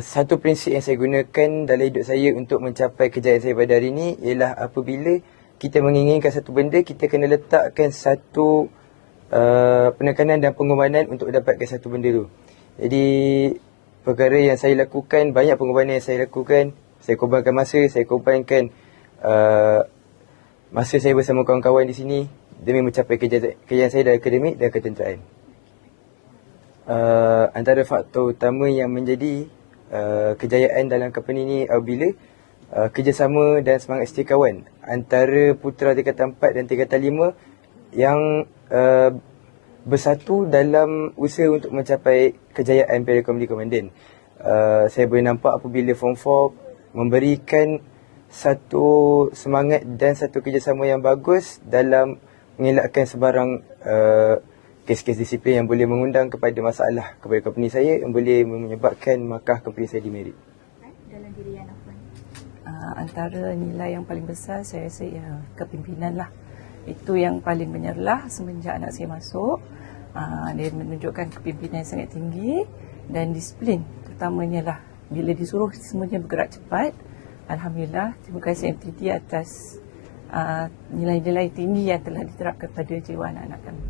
satu prinsip yang saya gunakan dalam hidup saya untuk mencapai kejayaan saya pada hari ini ialah apabila kita menginginkan satu benda, kita kena letakkan satu uh, penekanan dan pengorbanan untuk dapatkan satu benda tu. Jadi perkara yang saya lakukan, banyak pengorbanan yang saya lakukan, saya korbankan masa, saya korbankan uh, masa saya bersama kawan-kawan di sini demi mencapai kejayaan, saya dalam akademik dan ketenteraan. Uh, antara faktor utama yang menjadi uh, kejayaan dalam company ini apabila uh, kerjasama dan semangat setia kawan antara putera tingkatan 4 dan tingkatan 5 yang uh, bersatu dalam usaha untuk mencapai kejayaan Imperial Comedy Commandant. Uh, saya boleh nampak apabila Form 4 memberikan satu semangat dan satu kerjasama yang bagus dalam mengelakkan sebarang uh, kes-kes disiplin yang boleh mengundang kepada masalah kepada company saya yang boleh menyebabkan markah company saya dimerit. Dalam diri Yan Afwan. Uh, antara nilai yang paling besar saya rasa ya kepimpinan lah. Itu yang paling menyerlah semenjak anak saya masuk. Uh, dia menunjukkan kepimpinan yang sangat tinggi dan disiplin terutamanya lah. Bila disuruh semuanya bergerak cepat. Alhamdulillah, terima kasih MTT atas uh, nilai-nilai tinggi yang telah diterapkan pada jiwa anak-anak kami.